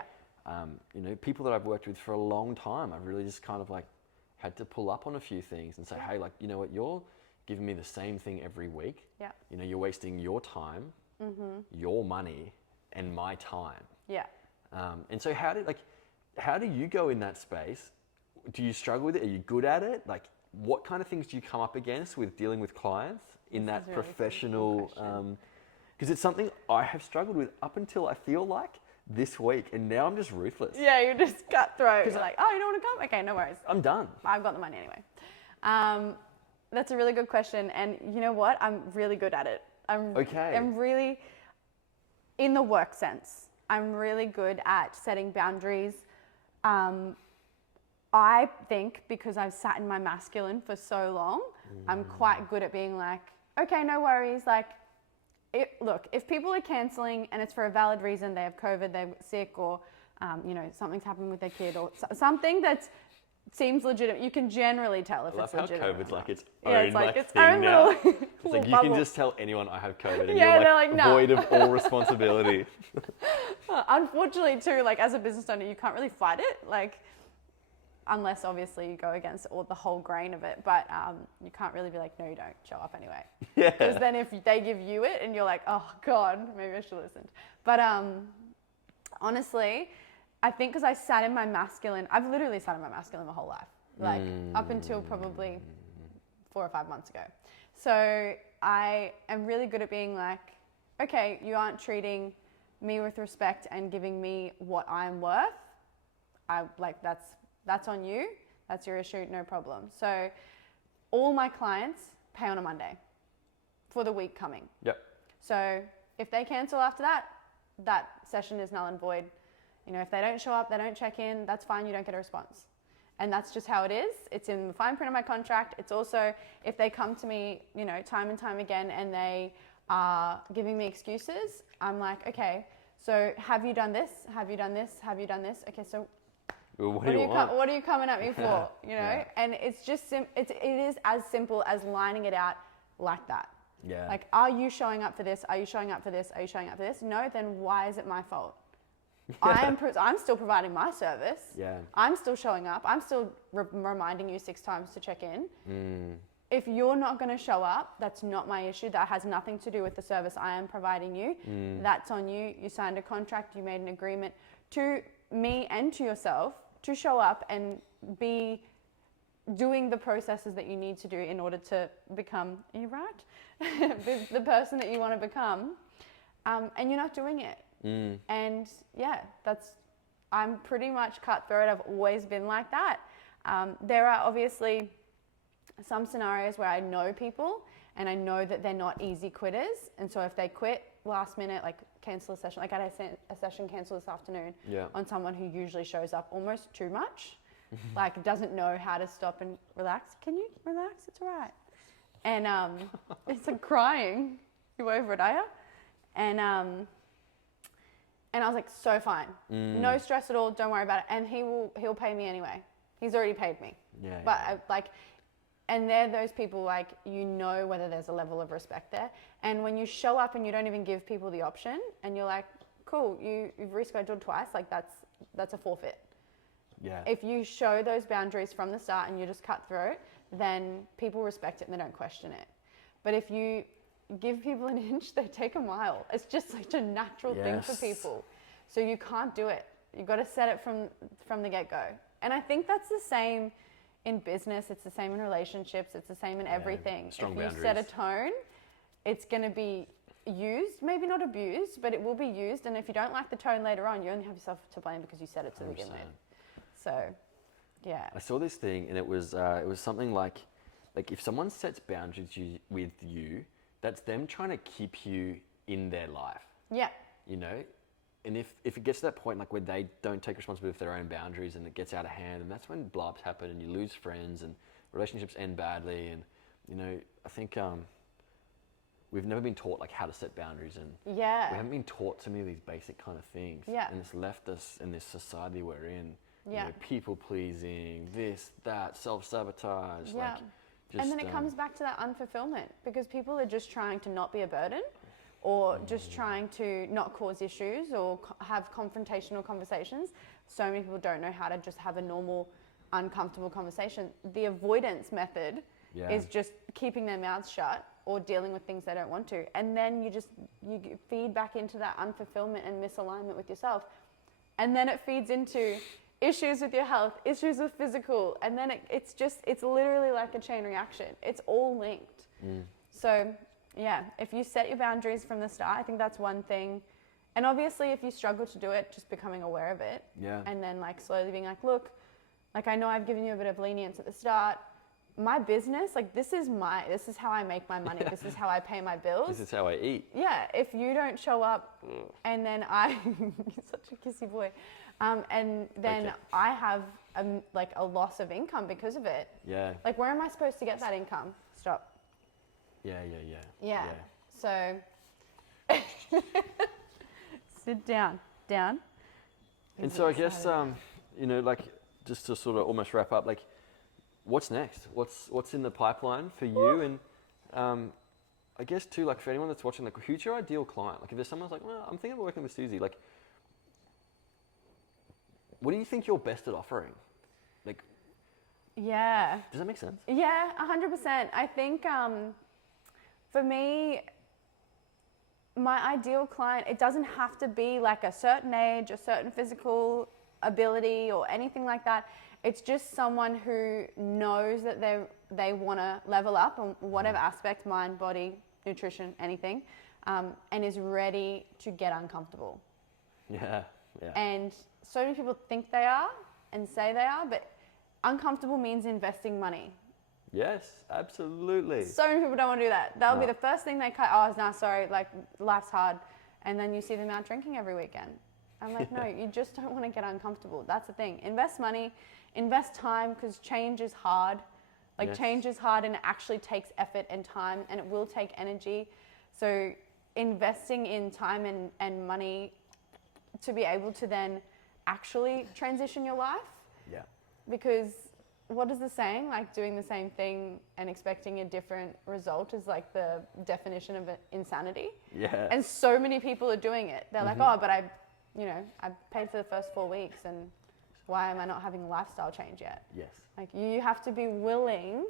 you know, people that I've worked with for a long time, I've really just kind of like had to pull up on a few things and say, hey, like, you know what, you're giving me the same thing every week, you know, you're wasting your time. Your money and my time. Yeah. And so how do you go in that space? Do you struggle with it? Are you good at it? Like, what kind of things do you come up against with dealing with clients in that professional? Because it's something I have struggled with up until I feel like this week, and now I'm just ruthless. Yeah, you're just cutthroat. You're like, oh, you don't want to come? Okay, no worries. I'm done. I've got the money anyway. That's a really good question, and you know what? I'm really good at it. I'm really, in the work sense, I'm really good at setting boundaries. I think because I've sat in my masculine for so long, I'm quite good at being like, okay, no worries. Like, look, if people are cancelling and it's for a valid reason, they have COVID, they're sick, or something's happened with their kid, or something that seems legitimate, you can generally tell if it's legitimate. I love how COVID's like its Yeah, own it's like its thing own now. little, It's like you can just tell anyone I have COVID, and Yeah, you're they're like, "No." void of all responsibility. Unfortunately, too, like as a business owner, you can't really fight it, like unless obviously you go against the whole grain of it. But you can't really be like, no, you don't show up anyway. Yeah. Because then if they give you it and you're like, oh God, maybe I should listen. But honestly, I think because I sat in my masculine, I've literally sat in my masculine my whole life, like up until probably 4 or 5 months ago. So I am really good at being like, okay, you aren't treating me with respect and giving me what I'm worth. That's on you. That's your issue, no problem. So all my clients pay on a Monday for the week coming. Yep. So if they cancel after that, that session is null and void. If they don't show up, they don't check in, that's fine, you don't get a response. And that's just how it is. It's in the fine print of my contract. It's also, if they come to me, time and time again and they are giving me excuses, I'm like, okay, so have you done this? Have you done this? Have you done this? Okay, so What are you coming at me for? Yeah. And it's just, it is as simple as lining it out like that. Yeah. Like, are you showing up for this? Are you showing up for this? Are you showing up for this? No, then why is it my fault? I'm still providing my service. Yeah. I'm still showing up. I'm still reminding you 6 times to check in. If you're not going to show up, that's not my issue. That has nothing to do with the service I am providing you. That's on you. You signed a contract. You made an agreement to me and to yourself to show up and be doing the processes that you need to do in order to become, are you right? the person that you want to become. And you're not doing it. And yeah, I'm pretty much cutthroat. I've always been like that. There are obviously some scenarios where I know people and I know that they're not easy quitters. And so if they quit last minute, like cancel a session, like I had a session cancel this afternoon on someone who usually shows up almost too much, like doesn't know how to stop and relax. Can you relax? It's all right. And it's like crying. You over it, are you? And I was like, so fine. No stress at all. Don't worry about it. And he'll pay me anyway. He's already paid me. Yeah. But and they're those people like, whether there's a level of respect there. And when you show up and you don't even give people the option and you're like, cool, you've rescheduled twice, like that's a forfeit. Yeah. If you show those boundaries from the start and you just cut through it, then people respect it and they don't question it. But if you give people an inch, they take a mile. It's just such a natural thing for people. So you can't do it. You've got to set it from the get-go. And I think that's the same in business. It's the same in relationships. It's the same in everything. Strong if you boundaries. set a tone, it's going to be used, maybe not abused, but it will be used. And if you don't like the tone later on, you only have yourself to blame because you said it to begin with. So, yeah. I saw this thing and it was something like if someone sets boundaries with you, that's them trying to keep you in their life. Yeah. And if it gets to that point, like where they don't take responsibility for their own boundaries and it gets out of hand, and that's when blow-ups happen and you lose friends and relationships end badly. And, I think we've never been taught like how to set boundaries, and we haven't been taught so many of these basic kind of things. Yeah. And it's left us in this society we're in, Yeah. people pleasing, this, that, self-sabotage. Yeah. And then it comes back to that unfulfillment because people are just trying to not be a burden or just trying to not cause issues or have confrontational conversations. So many people don't know how to just have a normal, uncomfortable conversation. The avoidance method is just keeping their mouths shut or dealing with things they don't want to. And then you feed back into that unfulfillment and misalignment with yourself. And then it feeds into issues with your health, issues with physical, and then it's literally like a chain reaction. It's all linked. So yeah, if you set your boundaries from the start, I think that's one thing. And obviously if you struggle to do it, just becoming aware of it. Yeah. And then like slowly being like, look, like I know I've given you a bit of lenience at the start. My business, like this is how I make my money. This is how I pay my bills. This is how I eat. Yeah, if you don't show up and then you're such a kissy boy. And then I have a loss of income because of it. Yeah. Like, where am I supposed to get that income? Stop. Yeah. So, Sit down. Down. And so I guess, you know, like just to sort of almost wrap up, like what's next? What's in the pipeline for you? And I guess too, like for anyone that's watching, like who's your ideal client? Like if there's someone who's like, well, I'm thinking of working with Suzie, like what do you think you're best at offering? Like, yeah. does that make sense? Yeah, 100%. I think for me, my ideal client, it doesn't have to be like a certain age, a certain physical ability or anything like that. It's just someone who knows that they want to level up on whatever aspect, mind, body, nutrition, anything, and is ready to get uncomfortable. Yeah. And so many people think they are and say they are, but uncomfortable means investing money. Yes, absolutely. So many people don't want to do that. That'll be the first thing they cut. Oh, no, sorry, like life's hard. And then you see them out drinking every weekend. I'm like, no, you just don't want to get uncomfortable. That's the thing. Invest money, invest time, because change is hard. Like change is hard and it actually takes effort and time and it will take energy. So investing in time and money to be able to then actually transition your life. Yeah. Because what is the saying? Like doing the same thing and expecting a different result is like the definition of insanity. Yeah. And so many people are doing it. They're like, oh, but I paid for the first 4 weeks and why am I not having a lifestyle change yet? Yes. Like you have to be willing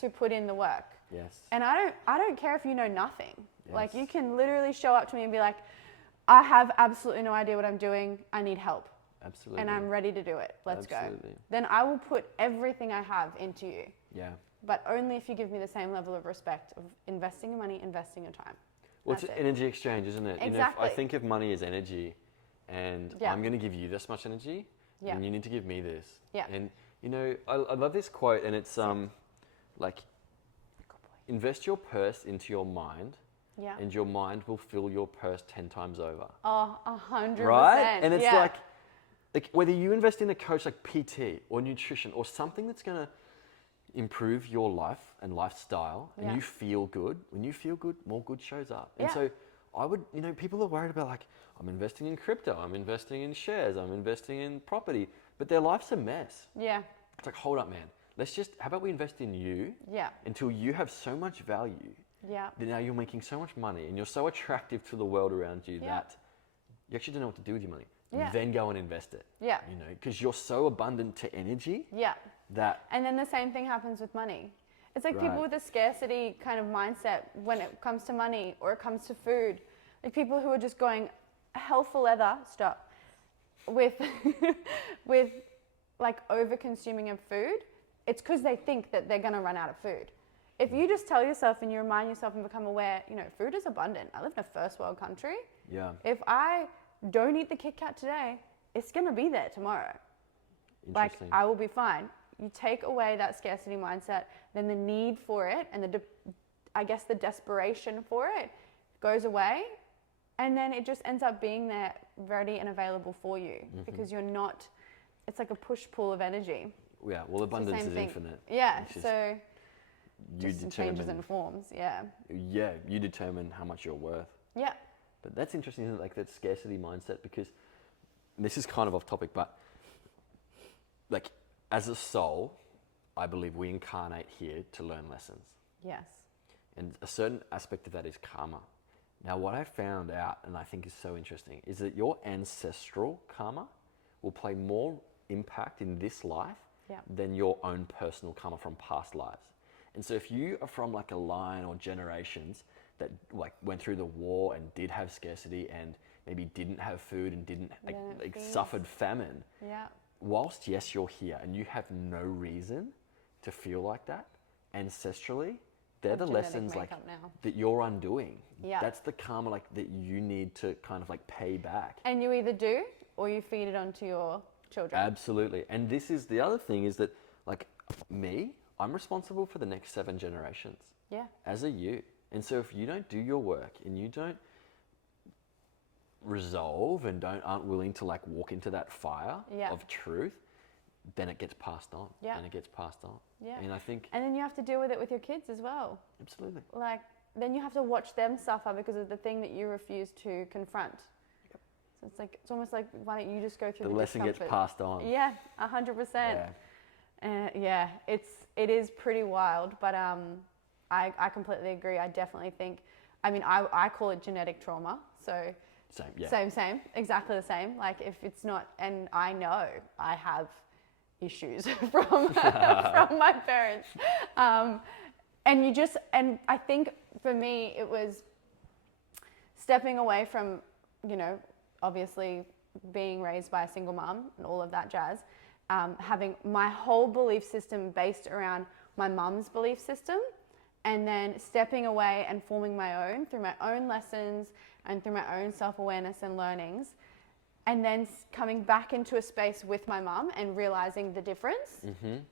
to put in the work. Yes. And I don't care if you know nothing. Yes. Like you can literally show up to me and be like, I have absolutely no idea what I'm doing. I need help. Absolutely. And I'm ready to do it. Let's Absolutely. go. Then I will put everything I have into you. Yeah. But only if you give me the same level of respect of investing your money, investing your time. Well, it's energy exchange, isn't it? Exactly. You know, I think of money as energy, and I'm going to give you this much energy, and you need to give me this. Yeah. And you know, I love this quote, and it's like, invest your purse into your mind, and your mind will fill your purse 10 times over. Oh, 100%. Right? And it's like whether you invest in a coach like PT or nutrition or something that's going to improve your life and lifestyle and you feel good, when you feel good, more good shows up. And so I would, you know, people are worried about like, I'm investing in crypto, I'm investing in shares, I'm investing in property, but their life's a mess. Yeah. It's like, hold up, man. How about we invest in you until you have so much value that now you're making so much money and you're so attractive to the world around you that you actually don't know what to do with your money. Then go and invest it. Yeah. You know, because you're so abundant to energy. Yeah. That. And then the same thing happens with money. It's like people with a scarcity kind of mindset when it comes to money or it comes to food. Like people who are just going hell for leather, with like over consuming of food. It's because they think that they're going to run out of food. If you just tell yourself and you remind yourself and become aware, you know, food is abundant. I live in a first world country. Yeah. If I don't eat the Kit Kat today, it's going to be there tomorrow. Like, I will be fine. You take away that scarcity mindset, then the need for it and the desperation for it goes away. And then it just ends up being there ready and available for you because you're not, it's like a push-pull of energy. Yeah, well, abundance is infinite. Yeah, so just in changes and forms, Yeah, you determine how much you're worth. Yeah. But that's interesting, isn't it? Like that scarcity mindset, because this is kind of off topic, but like as a soul, I believe we incarnate here to learn lessons. Yes. And a certain aspect of that is karma. Now, what I found out, and I think is so interesting, is that your ancestral karma will play more impact in this life than your own personal karma from past lives. And so if you are from like a line or generations that like went through the war and did have scarcity and maybe didn't have food and didn't like suffered famine, whilst yes, you're here and you have no reason to feel like that, ancestrally, they're the lessons like that you're undoing. Yeah. That's the karma like that you need to kind of like pay back. And you either do or you feed it onto your children. Absolutely. And this is the other thing is that like me, I'm responsible for the next 7 generations. Yeah. As a you. And so if you don't do your work and you don't resolve and aren't willing to like walk into that fire of truth, then it gets passed on. Yeah. And it gets passed on. Yeah. And I think... And then you have to deal with it with your kids as well. Absolutely. Like then you have to watch them suffer because of the thing that you refuse to confront. Yep. So it's almost like, why don't you just go through the lesson discomfort? gets passed on. Yeah, 100%. Yeah, it is pretty wild, but I completely agree. I definitely think, I call it genetic trauma. So same, exactly the same. Like if it's not, and I know I have issues from my parents, and I think for me it was stepping away from, obviously being raised by a single mum and all of that jazz. Having my whole belief system based around my mum's belief system, and then stepping away and forming my own through my own lessons and through my own self-awareness and learnings, and then coming back into a space with my mum and realizing the difference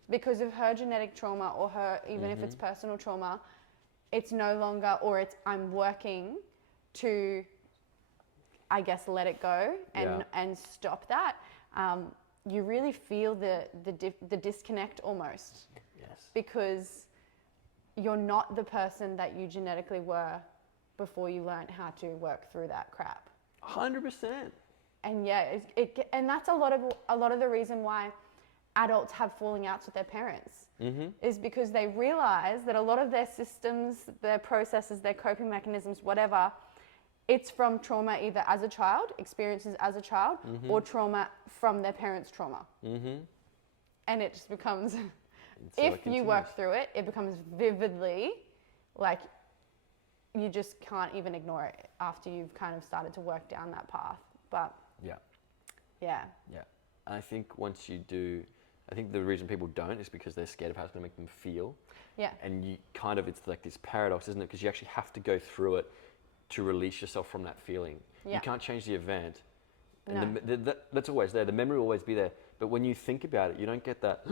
because of her genetic trauma, or her, even if it's personal trauma, it's no longer, or I'm working to, I guess, let it go and stop that. You really feel the disconnect almost. Yes. Because you're not the person that you genetically were before you learned how to work through that crap. 100%. And and that's a lot of the reason why adults have falling outs with their parents is because they realize that a lot of their systems, their processes, their coping mechanisms, whatever, it's from trauma either as a child, experiences as a child, or trauma from their parents' trauma. And it just becomes, if you work through it, it becomes vividly, like you just can't even ignore it after you've kind of started to work down that path. But yeah. I think once you do, I think the reason people don't is because they're scared of how it's going to make them feel. Yeah. And you kind of, it's like this paradox, isn't it? Because you actually have to go through it to release yourself from that feeling. Yeah. You can't change the event. And that's always there. The memory will always be there. But when you think about it, you don't get that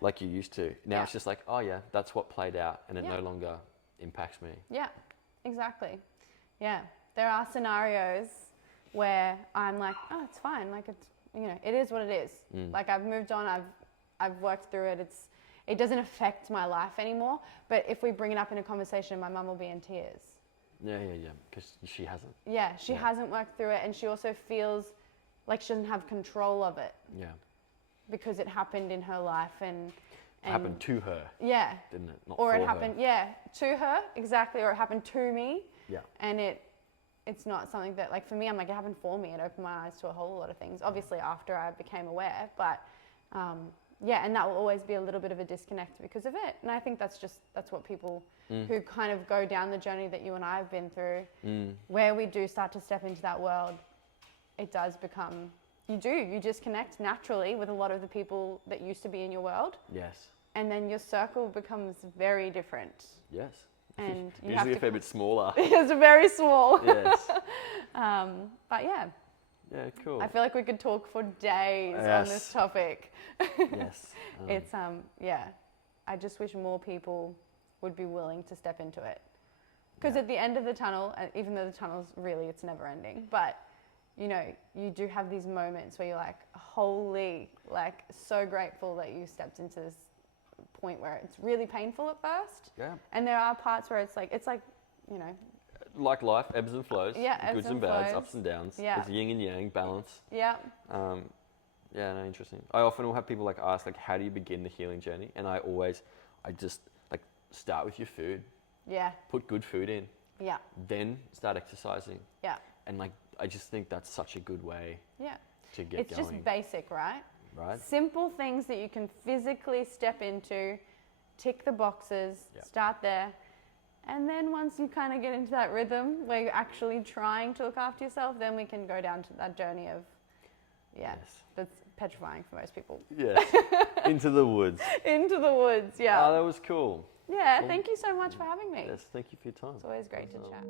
like you used to. Now it's just like, oh yeah, that's what played out, and it no longer impacts me. Yeah, exactly. Yeah. There are scenarios where I'm like, oh, it's fine. Like it's, it is what it is. Like I've moved on. I've worked through it. It doesn't affect my life anymore. But if we bring it up in a conversation, my mum will be in tears. Yeah, because she hasn't. Yeah, she hasn't worked through it, and she also feels like she doesn't have control of it. Yeah. Because it happened in her life and it happened to her. Yeah. Didn't it? Not or it happened, to her, exactly, or it happened to me. Yeah. And it's not something that, like for me, I'm like, it happened for me. It opened my eyes to a whole lot of things. Obviously after I became aware, but and that will always be a little bit of a disconnect because of it. And I think that's what people who kind of go down the journey that you and I have been through, where we do start to step into that world, it does become, you disconnect naturally with a lot of the people that used to be in your world. Yes. And then your circle becomes very different. Yes. And you usually have to a fair bit smaller. It's very small. Yes. But yeah. Yeah, cool. I feel like we could talk for days on this topic. Yes. It's I just wish more people would be willing to step into it. Because at the end of the tunnel, even though the tunnel's really, it's never ending, but you do have these moments where you're like, holy, like so grateful that you stepped into this point where it's really painful at first. Yeah. And there are parts where it's like, like life, ebbs and flows. Yeah, goods and bads, ups and downs. Yeah. There's yin and yang, balance. Yeah. Interesting. I often will have people like ask, like, how do you begin the healing journey? And I just like start with your food. Yeah. Put good food in. Yeah. Then start exercising. Yeah. And like, I just think that's such a good way. Yeah. To get going. It's just basic, right? Right. Simple things that you can physically step into, tick the boxes, start there. And then once you kind of get into that rhythm where you're actually trying to look after yourself, then we can go down to that journey of, that's petrifying for most people. Yes, into the woods. Into the woods, yeah. Oh, that was cool. Yeah, thank you so much for having me. Yes, thank you for your time. It's always great to chat.